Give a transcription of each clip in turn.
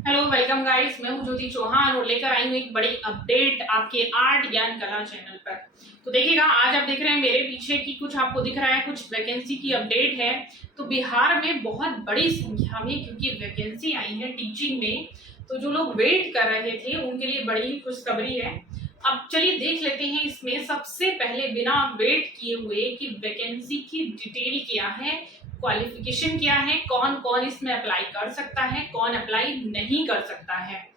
Hello welcome guys, मैं हूं ज्योति चौहान और लेकर आई हूं एक बड़ी अपडेट आपके आर्ट ज्ञान कला चैनल पर। तो देखिएगा, आज आप देख रहे हैं मेरे पीछे की कुछ आपको दिख रहा है, कुछ वैकेंसी की अपडेट है। तो बिहार में बहुत बड़ी संख्या में क्योंकि वैकेंसी आई है टीचिंग में, तो जो लोग वेट कर रहे थे उनके लिए बड़ी खुशखबरी है। अब चलिए देख लेते हैं इसमें सबसे पहले बिना वेट किए हुए कि वैकेंसी की डिटेल क्या है, क्वालिफिकेशन क्या है, कौन कौन इसमें अप्लाई कर सकता है, कौन अप्लाई नहीं कर सकता है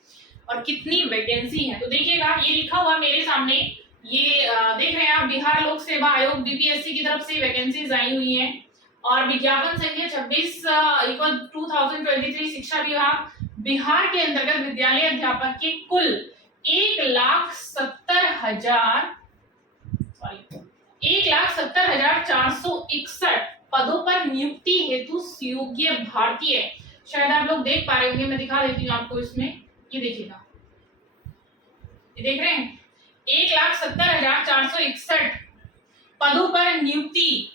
और कितनी वैकेंसी है। तो देखिएगा, ये लिखा हुआ मेरे सामने, ये देख रहे हैं आप, बिहार लोक सेवा आयोग बीपीएससी की तरफ से वैकेंसीज आई हुई हैं और विज्ञापन संख्या 26/2023 शिक्षा विभाग बिहार के अंतर्गत विद्यालय अध्यापक के कुल 1,70,461 पदों पर नियुक्ति हेतु योग्य भारतीय, शायद आप लोग देख पा रहे होंगे, मैं दिखा देती हूँ आपको इसमें। ये देखिएगा, ये देख रहे हैं 1,70,461 पदों पर नियुक्ति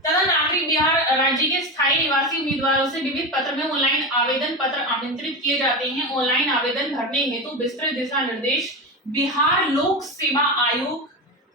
तथा नागरिक बिहार राज्य के स्थायी निवासी उम्मीदवारों से विविध पत्र में ऑनलाइन आवेदन पत्र आमंत्रित किए जाते हैं। ऑनलाइन आवेदन भरने हेतु विस्तृत दिशा निर्देश बिहार लोक सेवा आयोग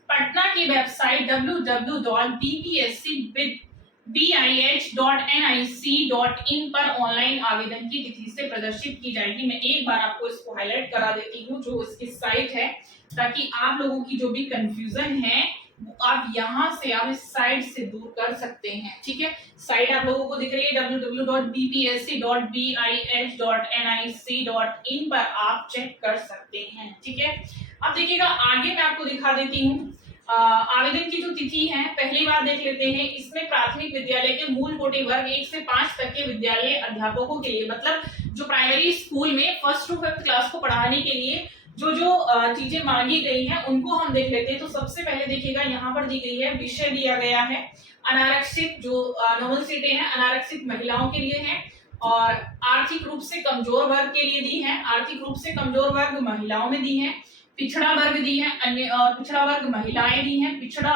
पटना की वेबसाइट www.bpscbih.nic.in पर ऑनलाइन आवेदन की तिथि से प्रदर्शित की जाएगी। मैं एक बार आपको इसको हाईलाइट करा देती हूँ जो इसकी साइट है, ताकि आप लोगों की जो भी कंफ्यूजन है आप यहाँ से आप इस साइट से दूर कर सकते हैं। ठीक है, साइट आप लोगों को दिख रही है www.bpsc.bih.nic.in पर आप चेक कर सकते हैं। ठीक है, अब देखिएगा, आगे मैं आपको दिखा देती हूँ आवेदन की जो तिथि है। पहली बार देख लेते हैं, इसमें प्राथमिक विद्यालय के मूल कोटि वर्ग 1 से 5 तक के विद्यालय अध्यापकों के लिए, मतलब जो प्राइमरी स्कूल में 1st to 5th क्लास को पढ़ाने के लिए जो चीजें मांगी गई हैं उनको हम देख लेते हैं। तो सबसे पहले देखिएगा, यहाँ पर दी गई है, विषय दिया गया है अनारक्षित, जो नॉर्मल सीटें हैं अनारक्षित महिलाओं के लिए हैं और आर्थिक रूप से कमजोर वर्ग के लिए दी है। आर्थिक रूप से कमजोर वर्ग महिलाओं में दी है, पिछड़ा वर्ग दी है, अन्य और पिछड़ा वर्ग महिलाएं दी हैं। पिछड़ा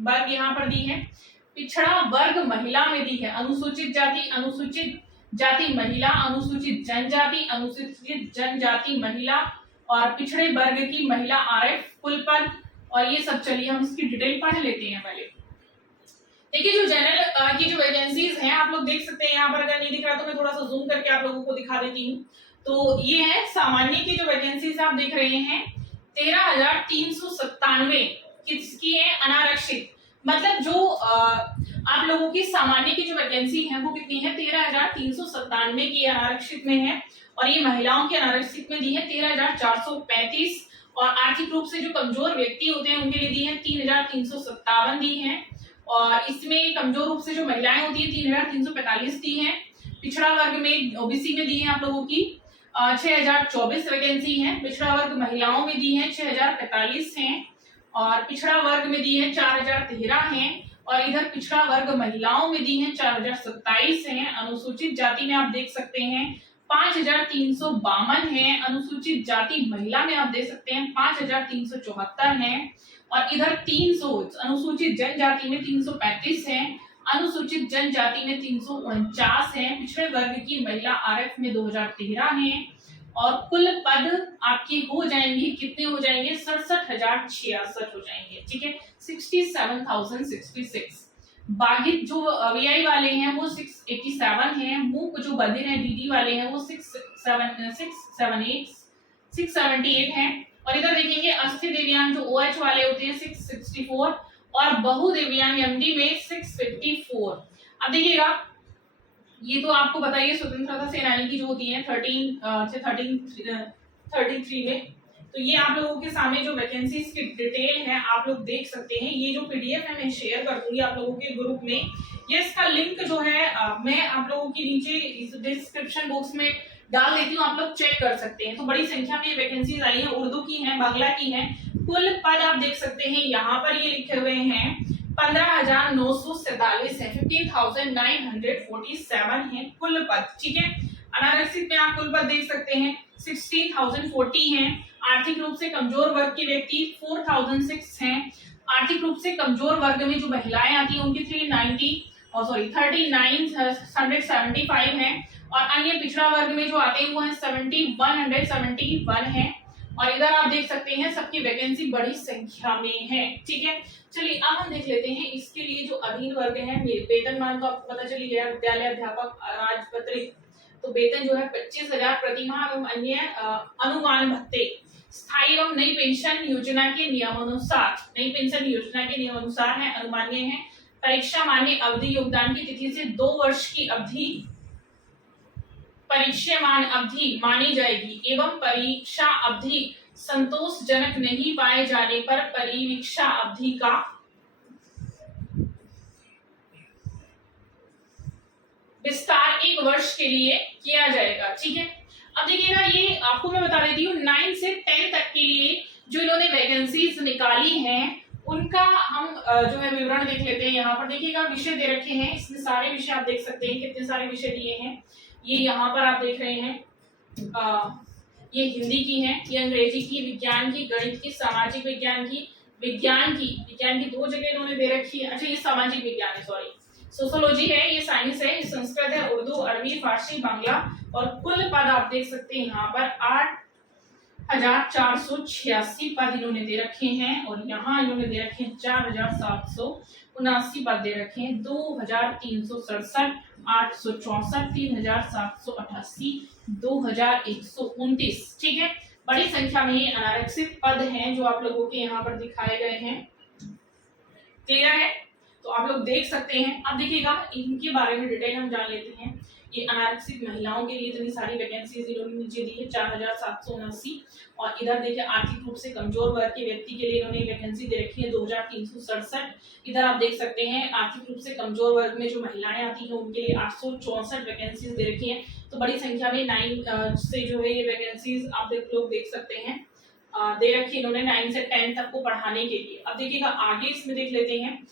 वर्ग यहाँ पर दी है, पिछड़ा वर्ग महिला में दी है, अनुसूचित जाति महिला, अनुसूचित जनजाति महिला और पिछड़े वर्ग की महिला आरएफ कुल पद। और ये सब चलिए हम इसकी डिटेल पढ़ लेते हैं। पहले देखिए, जो जनरल की जो वैकेंसीज हैं आप लोग देख सकते हैं। यहाँ पर अगर नहीं दिख रहा तो मैं थोड़ा सा जूम करके आप लोगों को दिखा देती हूँ। तो ये है सामान्य की जो वैकेंसीज आप देख रहे हैं, 13,397 किसकी है, अनारक्षित। मतलब जो आप लोगों की सामान्य की जो वैकेंसी है वो कितनी है, 13,397 की अनारक्षित में है और ये महिलाओं की अनारक्षित में दी है 13,435 और आर्थिक रूप से जो कमजोर व्यक्ति होते हैं उनके लिए दी है 3,357 दी है और इसमें कमजोर रूप से जो महिलाएं होती है 3,345 दी है। पिछड़ा वर्ग में ओबीसी में दी है आप लोगों की 6,024 वैकेंसी है। पिछड़ा वर्ग महिलाओं में दी है 6,045 है और पिछड़ा वर्ग में दी है 4,013 है और इधर पिछड़ा वर्ग महिलाओं में दी है 4,027 है। अनुसूचित जाति में आप देख सकते हैं 5,352 है, अनुसूचित जाति महिला में आप देख सकते हैं 5,374 है और इधर 300 अनुसूचित जनजाति में 335 है, अनुसूचित जनजाति में 349 है, पिछड़े वर्ग की महिला आरएफ में 2013 है और कुल पद आपके हो जाएंगे, कितने हो जाएंगे, 67,066 हो जाएंगे। ठीक है, 67,066। बागी जो वीआई वाले हैं वो 687 हैं, मूक जो बधिर हैं डीडी वाले हैं वो 678 हैं और इधर देखेंगे अस्थिर दिव्यांग जो ओएच वाले होते हैं 664 और बहुदिव्यांग एमडी में 654। अब देखिएगा, ये तो आपको बताइए स्वतंत्रता सेनानी की जो होती है 33 में, तो ये आप लोगों के सामने जो वैकेंसीज की डिटेल है आप लोग देख सकते हैं। ये जो पीडीएफ है मैं शेयर कर दूंगी आप लोगों के ग्रुप में। ये इसका लिंक जो है मैं आप लोगों के नीचे इस डिस्क्रिप्शन बॉक्स में डाल देती हूँ, आप लोग चेक कर सकते हैं। तो बड़ी संख्या में वैकेंसीज आई है, उर्दू की है, बांग्ला की है। कुल पद आप देख सकते हैं यहाँ पर ये लिखे हुए हैं 15,947 है, 15,947 है कुल पद। ठीक है, अनारक्षित में आप कुल पद देख सकते हैं 16,040 हैं। आर्थिक रूप से कमजोर वर्ग के व्यक्ति 4,006 हैं। आर्थिक रूप से कमजोर वर्ग में जो महिलाएं आती हैं उनकी 3975 है और अन्य पिछड़ा वर्ग में जो आते हैं वो है 7171 है। और इधर आप देख सकते हैं सबकी वैकेंसी बड़ी संख्या में है। ठीक है, चलिए अब हम देख लेते हैं इसके लिए जो अधीन वर्ग है वेतनमान तो आपको पता चली गया, विद्यालय अध्यापक राजपत्रित तो वेतन जो है 25,000 प्रतिमाह एवं अन्य अनुमान भत्ते स्थायी एवं नई पेंशन योजना के नियमानुसार है, अनुमान्य है। परीक्षा मान्य अवधि योगदान की तिथि से 2 वर्ष की अवधि परीक्षामान अवधि मानी जाएगी एवं परीक्षा अवधि संतोषजनक नहीं पाए जाने पर परिवीक्षा अवधि का विस्तार 1 वर्ष के लिए किया जाएगा। ठीक है, अब देखिएगा ये आपको मैं बता देती हूँ 9 से 10 तक के लिए जो इन्होंने वैकेंसीज निकाली हैं उनका हम जो है विवरण देख लेते हैं। यहाँ पर देखिएगा विषय दे रखे हैं, इसमें सारे विषय आप देख सकते हैं कितने सारे विषय दिए हैं। ये यहाँ पर आप देख रहे हैं ये हिंदी की है, ये अंग्रेजी की, विज्ञान की, गणित की, सामाजिक विज्ञान की, विज्ञान की 2 जगह इन्होंने दे रखी है। अच्छा ये सामाजिक विज्ञान है, सॉरी सोशोलॉजी है, ये साइंस है, ये संस्कृत है, उर्दू, अरबी, फारसी, बांग्ला और कुल पद आप देख सकते हैं यहाँ पर 8,486 पद इन्होंने दे रखे हैं। और यहाँ इन्होंने दे रखे हैं 4,779 पद दे रखे हैं, 2,367, 864, 3,788, 2,129। ठीक है, बड़ी संख्या में ये अनारक्षित पद हैं जो आप लोगों के यहाँ पर दिखाए गए हैं। क्लियर है, तो आप लोग देख सकते हैं। अब देखिएगा इनके बारे में डिटेल हम जान लेते हैं। ये अनारक्षित महिलाओं के लिए इतनी सारी वैकेंसीज इन्होंने नीचे दी है 4,779। और इधर देखिए आर्थिक रूप से कमजोर वर्ग के व्यक्ति के लिए इन्होंने वैकेंसी दे रखी है 2,367। इधर आप देख सकते हैं आर्थिक रूप से कमजोर वर्ग में जो महिलाएं आती हैं उनके लिए 864 वैकेंसीज दे रखी हैं। तो बड़ी संख्या में 9 से जो है ये वैकेंसीज आप लोग देख सकते हैं दे रखी इन्होंने 9 से 10 तक को पढ़ाने के लिए। अब देखिएगा आगे इसमें देख लेते हैं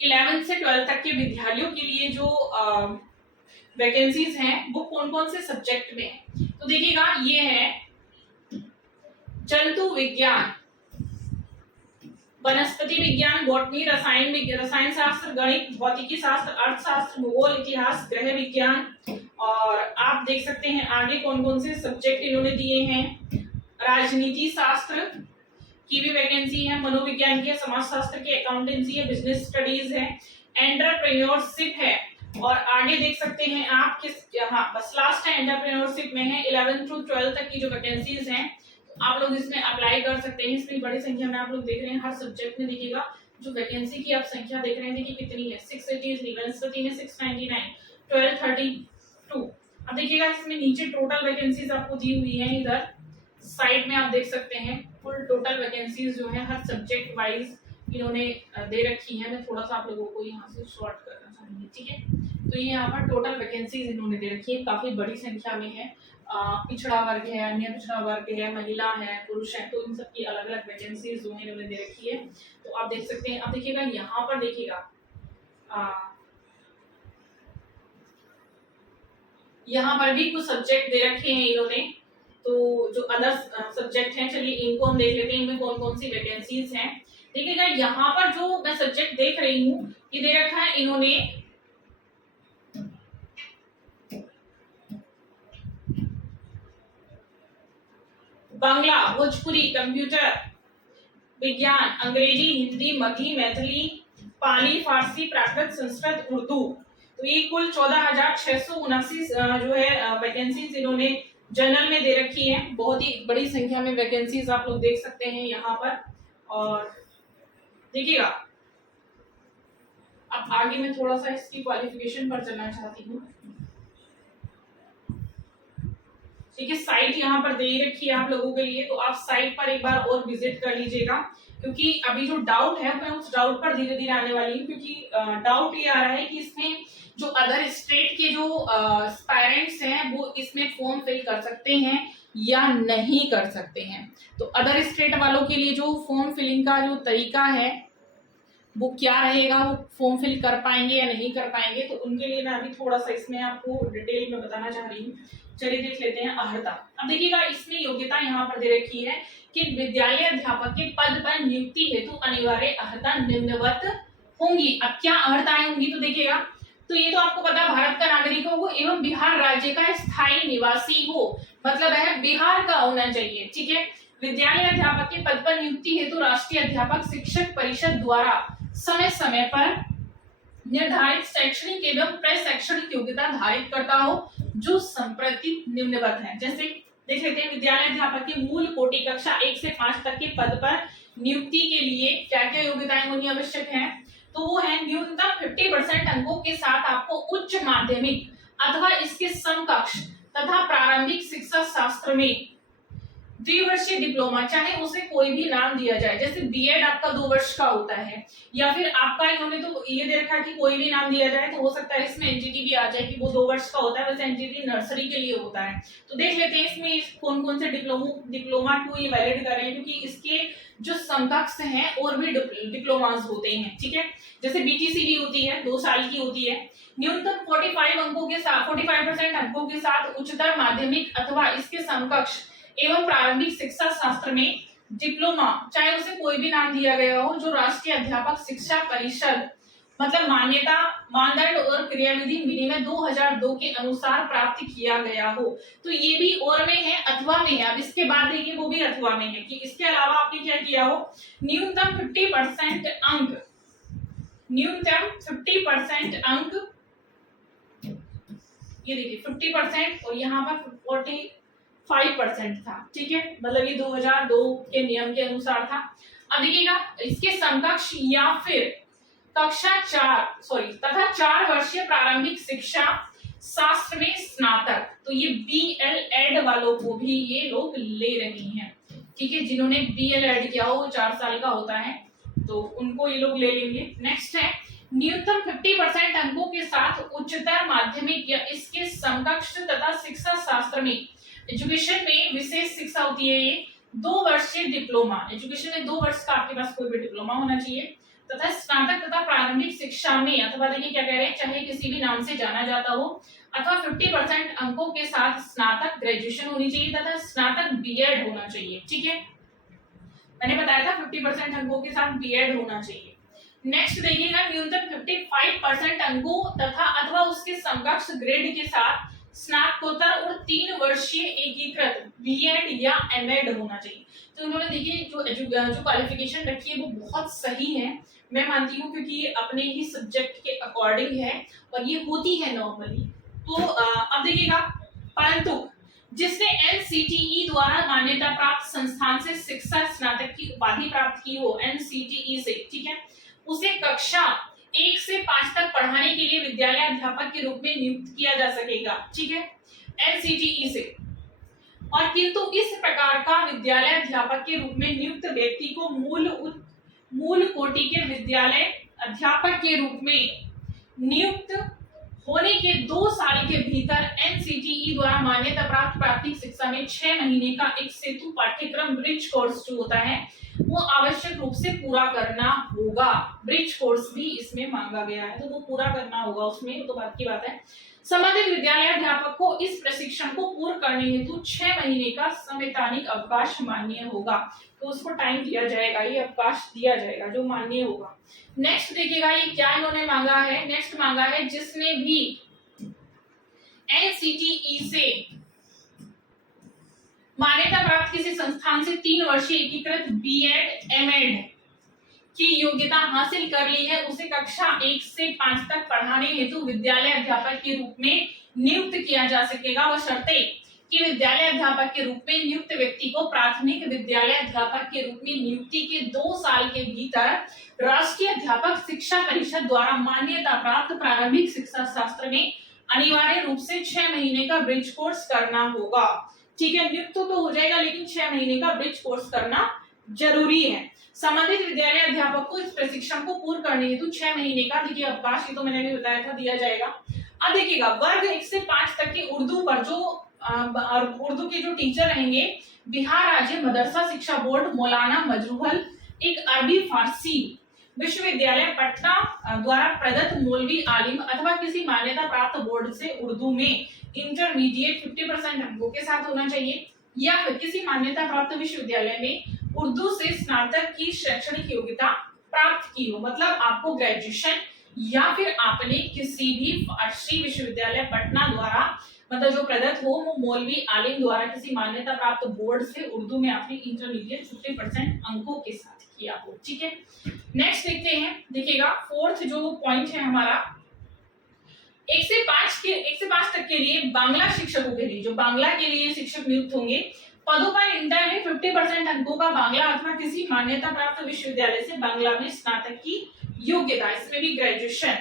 11 से 12 तक के विद्यार्थियों के लिए जो वैकेंसीज हैं वो कौन कौन से सब्जेक्ट में है। तो देखिएगा ये है जंतु विज्ञान, वनस्पति विज्ञान, बॉटनी, रसायन शास्त्र, गणित, भौतिकी शास्त्र, अर्थशास्त्र, भूगोल, इतिहास, गृह विज्ञान। और आप देख सकते हैं आगे कौन कौन से सब्जेक्ट इन्होंने दिए हैं। राजनीति शास्त्र की भी वैकेंसी है, मनोविज्ञान की है, समाज शास्त्र की, अकाउंटेंसी है, बिजनेस स्टडीज है, एंटरप्रेन्योरशिप है। और आगे देख सकते हैं आप किस, हाँ बस लास्ट है एंटरप्रेन्योरशिप में है। 11 to 12 तक की जो वैकेंसीज हैं आप लोग इसमें अप्लाई कर सकते हैं। इसमें बड़ी संख्या में आप लोग देख रहे हैं हर सब्जेक्ट में देखिएगा जो वैकेंसी की आप संख्या देख रहे हैं देखिए कितनी है 680, वनस्पति में 699, 1232। अब देखिएगा इसमें नीचे टोटल वैकेंसीज आपको दी हुई है, इधर साइड में आप देख सकते हैं फुल टोटल वैकेंसीज जो है हर सब्जेक्ट वाइज इन्होंने दे रखी है। मैं थोड़ा सा आप लोगों को यहाँ से शॉर्ट करना चाहूंगी। ठीक है, तो ये यहाँ पर टोटल वैकेंसीज इन्होंने दे रखी है, काफी बड़ी संख्या में है। पिछड़ा वर्ग है, अन्य पिछड़ा वर्ग है, महिला है, पुरुष है, तो इन सबकी अलग अलग वैकेंसीज जो है इन्होंने दे रखी है। तो आप देख सकते हैं। अब देखिएगा यहाँ पर देखिएगा यहाँ पर भी कुछ सब्जेक्ट दे रखे हैं इन्होंने, तो जो अदर सब्जेक्ट हैं चलिए इनको हम देख लेते हैं इनमें कौन कौन सी वैकेंसीज हैं। देखिएगा यहाँ पर जो मैं सब्जेक्ट देख रही हूँ ये दे रखा है इन्होंने बांग्ला, भोजपुरी, कंप्यूटर विज्ञान, अंग्रेजी, हिंदी, मगही, मैथिली, पाली, फारसी, प्राकृत, संस्कृत, उर्दू। तो ये कुल 14,679 जो है वैकेंसीज इन्होंने जनरल में दे रखी है। बहुत ही बड़ी संख्या में वैकेंसीज आप लोग देख सकते हैं यहाँ पर। और देखिएगा अब आगे मैं थोड़ा सा इसकी क्वालिफिकेशन पर चलना चाहती हूँ। ठीक है, साइट यहाँ पर दे रखी है आप लोगों के लिए, तो आप साइट पर एक बार और विजिट कर लीजिएगा क्योंकि अभी जो डाउट है मैं उस डाउट पर धीरे धीरे आने वाली हूँ। क्योंकि डाउट ये आ रहा है कि इसमें जो अदर स्टेट के जो एस्पायरेंट्स हैं वो इसमें फॉर्म फिल कर सकते हैं या नहीं कर सकते हैं। तो अदर स्टेट वालों के लिए जो फॉर्म फिलिंग का जो तरीका है वो क्या रहेगा, वो फॉर्म फिल कर पाएंगे या नहीं कर पाएंगे, तो उनके लिए मैं अभी थोड़ा सा इसमें आपको डिटेल में बताना चाह रही हूँ। चलिए देख लेते हैं अर्हता। अब देखिएगा इसमें योग्यता यहाँ पर दे रखी है कि विद्यालय अध्यापक के पद पर नियुक्ति हेतु अनिवार्य अर्हता निम्नवत होंगी। अब क्या अर्हताएं होंगी तो देखिएगा, तो ये तो आपको आपको पता भारत का नागरिक हो एवं बिहार राज्य का स्थायी निवासी हो, मतलब है बिहार का होना चाहिए। ठीक है। विद्यालय अध्यापक के पद पर नियुक्ति हेतु राष्ट्रीय अध्यापक शिक्षक परिषद द्वारा समय समय पर निर्धारित शैक्षणिक एवं प्रशैक्षणिक योग्यता धारित करता हो, जो संप्रति निम्नवत है। जैसे देख लेते हैं, विद्यालय अध्यापक के मूल कोटि कक्षा 1 से 5 तक के पद पर नियुक्ति के लिए क्या क्या योग्यताएं होनी आवश्यक है। तो वो है न्यूनतम 50% अंकों के साथ आपको उच्च माध्यमिक अथवा इसके समकक्ष तथा प्रारंभिक शिक्षा शास्त्र में द्विवर्षीय डिप्लोमा, चाहे उसे कोई भी नाम दिया जाए, जैसे बीएड आपका 2 वर्ष का होता है, या फिर आपका इन्होंने तो ये दे रखा है कि कोई भी नाम दिया जाए, तो हो सकता है इसमें एनजीटी भी आ जाए कि वो 2 वर्ष का होता है, वैसे एनजीटी नर्सरी के लिए होता है। तो देख लेते हैं इसमें कौन कौन से डिप्लोमा 2 ये वैलिड कर रहे हैं, क्योंकि इसके जो समकक्ष हैं और भी डिप्लोमास होते हैं। ठीक है। जैसे बीटीसी भी होती है, 2 साल की होती है। न्यूनतम 45 अंकों के साथ 45% अंकों के साथ उच्चतर माध्यमिक अथवा इसके समकक्ष एवं प्रारंभिक शिक्षा शास्त्र में डिप्लोमा, चाहे उसे कोई भी नाम दिया गया हो, जो राष्ट्रीय अध्यापक शिक्षा परिषद मतलब मान्यता मानदंड और क्रियाविधि विनिमय 2002 के अनुसार प्राप्त किया गया हो। तो ये भी और में है, अथवा में है। अब इसके बाद देखिए वो भी अथवा में है कि इसके अलावा आपने क्या किया हो, न्यूनतम 50% अंक, न्यूनतम 50% अंक, ये देखिए 50% और यहाँ पर 45% था। ठीक है, मतलब ये 2002 के नियम के अनुसार था। अब देखिएगा इसके समकक्ष या फिर कक्षा 4 तथा 4 वर्षीय प्रारंभिक शिक्षा शास्त्र में स्नातक, तो ये बीएलएड वालों को भी ये लोग ले रही हैं। ठीक है, जिन्होंने बीएलएड किया हो वो 4 साल का होता है, तो उनको ये लोग ले लेंगे। नेक्स्ट है न्यूनतम 50% अंकों के साथ उच्चतर माध्यमिक या इसके समकक्ष तथा शिक्षा शास्त्र में, एजुकेशन में विशेष शिक्षा होती है ये, 2 वर्षीय डिप्लोमा, एजुकेशन में 2 वर्ष का आपके पास कोई भी डिप्लोमा होना चाहिए, तथा स्नातक तथा प्रारंभिक शिक्षा में, अथवा देखिए क्या कह रहे हैं, चाहे किसी भी नाम से जाना जाता हो, अथवा 50% अंकों के साथ स्नातक ग्रेजुएशन होनी चाहिए तथा स्नातक बीएड होना चाहिए। ठीक है, मैंने बताया था 50% अंकों के साथ बीएड होना चाहिए। नेक्स्ट देखिएगा न्यूनतम 55% अंकों तथा अथवा उसके समकक्ष ग्रेड के साथ स्नातकोत्तर और 3 वर्षीय एकीकृत बीएड या एमएड होना चाहिए। तो उन्होंने देखिए जो क्वालिफिकेशन रखी है वो बहुत सही है, मैं मानती हूँ, क्योंकि ये अपने ही सब्जेक्ट के अकॉर्डिंग है और ये होती है नॉर्मली। तो अब देखिएगा, परंतु जिसने एनसीटीई द्वारा मान्यता प्राप्त संस्थान से शिक्षा स्नातक की उपाधि प्राप्त की हो, एनसीटीई से, ठीक है, उसे कक्षा 1 से 5 तक पढ़ाने के लिए विद्यालय अध्यापक के रूप में नियुक्त किया जा सकेगा। ठीक है, एनसीटीई से। और किंतु इस प्रकार का विद्यालय अध्यापक के रूप में नियुक्त व्यक्ति को मूल कोटि के विद्यालय अध्यापक के रूप में नियुक्त होने के 2 साल के भीतर एनसीटीई द्वारा मान्यता प्राप्त प्राथमिक शिक्षा में 6 महीने का एक सेतु पाठ्यक्रम ब्रिज कोर्स जो होता है वो आवश्यक रूप से पूरा करना होगा। ब्रिज कोर्स भी इसमें मांगा गया है, तो वो पूरा करना होगा उसमें, तो बात की बात है। संबंधित विद्यालय अध्यापक को इस प्रशिक्षण को पूर्ण करने हेतु 6 महीने का संवैधानिक अवकाश मान्य होगा, तो उसको टाइम दिया जाएगा, ये अवकाश दिया जाएगा जो मान्य होगा। नेक्स्ट देखिएगा ये क्या इन्होंने मांगा है, नेक्स्ट मांगा है जिसने भी एनसीटीई से मान्यता प्राप्त किसी संस्थान से 3 वर्षीय एकीकृत बीएड एमएड की योग्यता हासिल कर ली है, उसे कक्षा 1 से 5 तक पढ़ाने हेतु विद्यालय अध्यापक के रूप में नियुक्त किया जा सकेगा, और शर्ते कि विद्यालय अध्यापक के रूप में नियुक्त व्यक्ति को प्राथमिक विद्यालय अध्यापक के रूप में नियुक्ति के 2 साल के भीतर राष्ट्रीय अध्यापक शिक्षा परिषद द्वारा मान्यता प्राप्त प्रारंभिक शिक्षा शास्त्र में अनिवार्य रूप से 6 महीने का ब्रिज कोर्स करना होगा। ठीक है, नियुक्त तो हो जाएगा लेकिन 6 महीने का ब्रिज कोर्स करना जरूरी है। संबंधित विद्यालय अध्यापक को इस प्रशिक्षण को पूर्ण करने हेतु 6 महीने का देखिए अवकाश, ये तो मैंने भी बताया था, दिया जाएगा। अब देखिएगा वर्ग 1 से 5 तक के उर्दू पर जो उर्दू के जो टीचर रहेंगे, बिहार राज्य मदरसा शिक्षा बोर्ड मौलाना मजरूहल एक अरबी फारसी विश्वविद्यालय पटना द्वारा प्रदत्त मौलवी आलिम अथवा किसी मान्यता प्राप्त बोर्ड से उर्दू में इंटरमीडिएट 50% अंकों के साथ होना चाहिए, या फिर किसी मान्यता प्राप्त विश्वविद्यालय में उर्दू से स्नातक की शैक्षणिक योग्यता प्राप्त की हो, मतलब आपको ग्रेजुएशन या फिर आपने किसी भी फारसी विश्वविद्यालय पटना द्वारा मतलब जो प्रदत्त हो वो मौलवी आलिम द्वारा किसी मान्यता प्राप्त बोर्ड से उर्दू में आपने इंटरमीडिएट 50% अंकों के साथ किया हो। ठीक है, नेक्स्ट देखते हैं। देखिएगा फोर्थ जो पॉइंट है हमारा 1 से 5 तक के लिए बांग्ला शिक्षकों के लिए, जो बांग्ला के लिए शिक्षक नियुक्त होंगे, पदों पर इंटर में 50% अंकों का बांग्ला अथवा किसी मान्यता प्राप्त विश्वविद्यालय से बांग्ला में स्नातक की योग्यता, इसमें भी ग्रेजुएशन।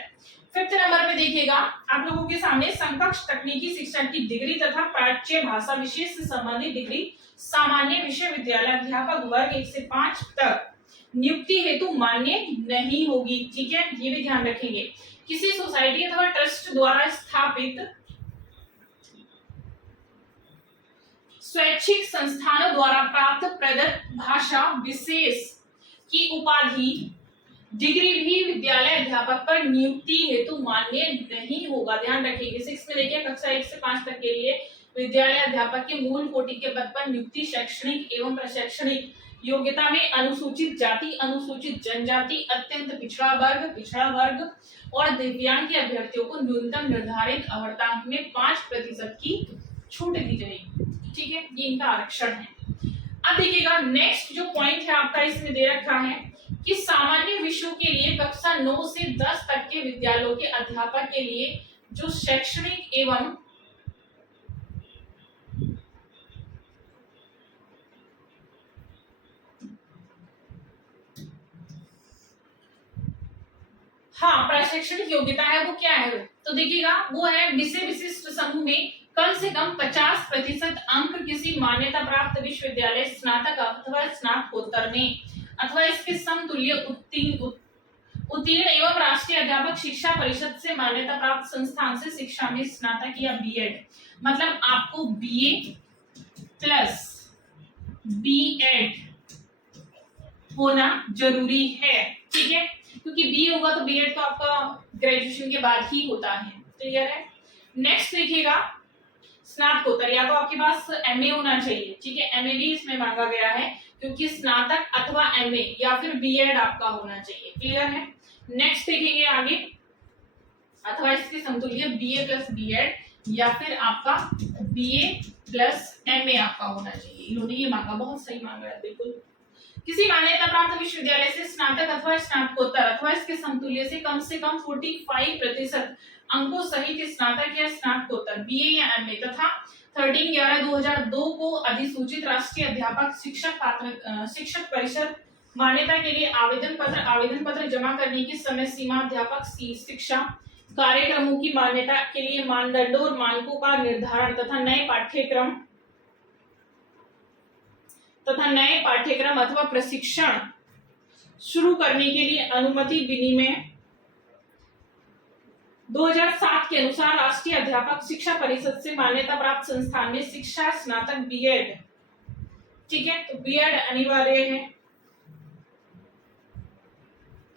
5th नंबर पे देखिएगा आप लोगों के सामने समकक्ष तकनीकी शिक्षा की डिग्री तथा प्राच्य भाषा विषय से संबंधित डिग्री सामान्य विश्वविद्यालय अध्यापक वर्ग 1 से 5 तक नियुक्ति हेतु मान्य नहीं होगी। ठीक है, ये भी ध्यान रखेंगे। किसी सोसाइटी अथवा ट्रस्ट द्वारा स्थापित स्वैच्छिक संस्थानों द्वारा प्राप्त प्रदत्त भाषा विशेष की उपाधि डिग्री भी विद्यालय अध्यापक पर नियुक्ति हेतु मान्य नहीं होगा। ध्यान रखिएगा। 6 में देखिए कक्षा 1 से 5 तक के लिए विद्यालय अध्यापक के मूल कोटि के पद पर नियुक्ति शैक्षणिक एवं प्रशैक्षणिक योग्यता में अनुसूचित जाति, अनुसूचित जनजाति, अत्यंत पिछड़ा वर्ग और दिव्यांग के अभ्यर्थियों को न्यूनतम निर्धारित आवर्तांक में 5% की छूट दी जाएगी। ठीक है, ये इनका आरक्षण है। अब देखिएगा नेक्स्ट जो पॉइंट है आपका इसमें दे रखा है कि सामान्य विषयों के लिए कक्षा 9 से 10 तक के विद्यालयों के अध्यापक के लिए जो शैक्षणिक एवं प्रशैक्षणिक योग्यता है वो क्या है, तो देखिएगा वो है विषय विशिष्ट समूह में कम से कम 50% अंक किसी मान्यता प्राप्त विश्वविद्यालय स्नातक अथवा स्नातकोत्तर में अथवा इसके समतुल्य उत्तीर्ण एवं राष्ट्रीय अध्यापक शिक्षा परिषद से मान्यता प्राप्त संस्थान से शिक्षा में स्नातक या बीएड, मतलब आपको बीए प्लस बीएड होना जरूरी है। ठीक है, क्योंकि बी होगा तो बीएड तो आपका ग्रेजुएशन के बाद ही होता है। क्लियर है। नेक्स्ट देखिएगा स्नातकोत्तर, या तो आपके पास एमए होना चाहिए। ठीक है, एमए भी इसमें मांगा गया है क्योंकि स्नातक अथवा एमए या फिर बीएड आपका होना चाहिए। क्लियर है। नेक्स्ट देखेंगे आगे, अथवा इसके समतुल्य बीए प्लस बीएड या फिर आपका बीए प्लस एमए आपका होना चाहिए। इन्होंने ये मांगा, बहुत सही मांगा है बिल्कुल। किसी मान्यता प्राप्त विश्वविद्यालय से स्नातक अथवा स्नातकोत्तर अथवा इसके समतुल्य से कम 45% अंकों सहित स्नातक या स्नातकोत्तर बीए या एमए तथा 13/11/2002 को अधिसूचित राष्ट्रीय अध्यापक शिक्षक परिषद मान्यता के लिए आवेदन पत्र जमा करने की समय सीमा अध्यापक शिक्षा कार्यक्रमों की मान्यता के लिए मानदंडों और मानकों का निर्धारण तथा नए पाठ्यक्रम अथवा प्रशिक्षण शुरू करने के लिए अनुमति विनिमय 2007 के अनुसार राष्ट्रीय अध्यापक शिक्षा परिषद से मान्यता प्राप्त संस्थान में शिक्षा स्नातक बीएड। ठीक है, तो बीएड अनिवार्य है।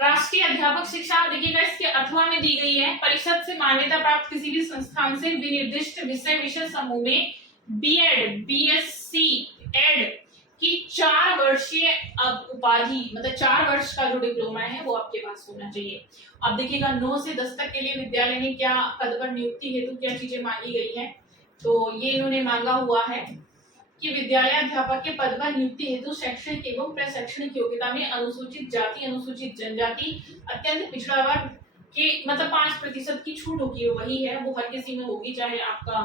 राष्ट्रीय अध्यापक शिक्षा देखिएगा इसके अथवा में दी गई है, परिषद से मान्यता प्राप्त किसी भी संस्थान से विनिर्दिष्ट विषय समूह में बीएड बीएससी एड की 4 वर्षीय उपाधि, मतलब 4 वर्ष का जो डिप्लोमा है वो आपके पास होना चाहिए। अब देखिएगा 9 से 10 तक के लिए विद्यालय ने क्या पद पर नियुक्ति हेतु क्या चीजें मांगी गई है, तो ये इन्होंने मांगा हुआ है कि विद्यालय अध्यापक के पद पर नियुक्ति हेतु शैक्षणिक एवं प्रशैक्षणिक योग्यता में अनुसूचित जाति, अनुसूचित जनजाति, अत्यंत पिछड़ा वर्ग के मतलब 5% की छूट होगी, वही है वो हर किसी में होगी, चाहे आपका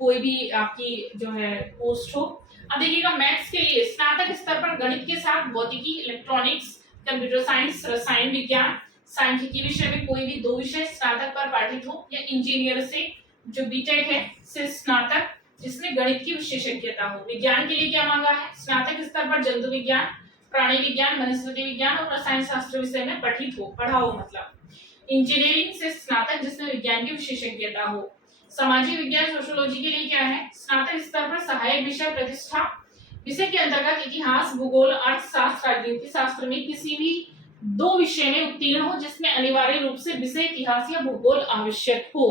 कोई भी आपकी जो है पोस्ट हो। अब देखिएगा मैथ्स के लिए स्नातक स्तर पर गणित के साथ भौतिकी, इलेक्ट्रॉनिक्स, कंप्यूटर साइंस, रसायन विज्ञान, सांख्यिकी विषय में कोई भी 2 विषय स्नातक पर पाठित हो, या इंजीनियर से जो बीटेक है से स्नातक जिसमें गणित की विशेषज्ञता हो। विज्ञान के लिए क्या मांगा है, स्नातक स्तर पर जंतु विज्ञान, प्राणी विज्ञान, वनस्पति विज्ञान और रसायन शास्त्र विषय में पढ़ा हो। मतलब इंजीनियरिंग से स्नातक जिसमें विज्ञान की विशेषज्ञता हो। सामाजिक विज्ञान सोशियोलॉजी के लिए क्या है, स्नातक स्तर पर सहायक विषय प्रतिष्ठा विषय के अंतर्गत इतिहास, भूगोल, अर्थशास्त्र, राजनीति शास्त्र में किसी भी 2 विषय में उत्तीर्ण हो जिसमें अनिवार्य रूप से विषय इतिहास या भूगोल आवश्यक हो।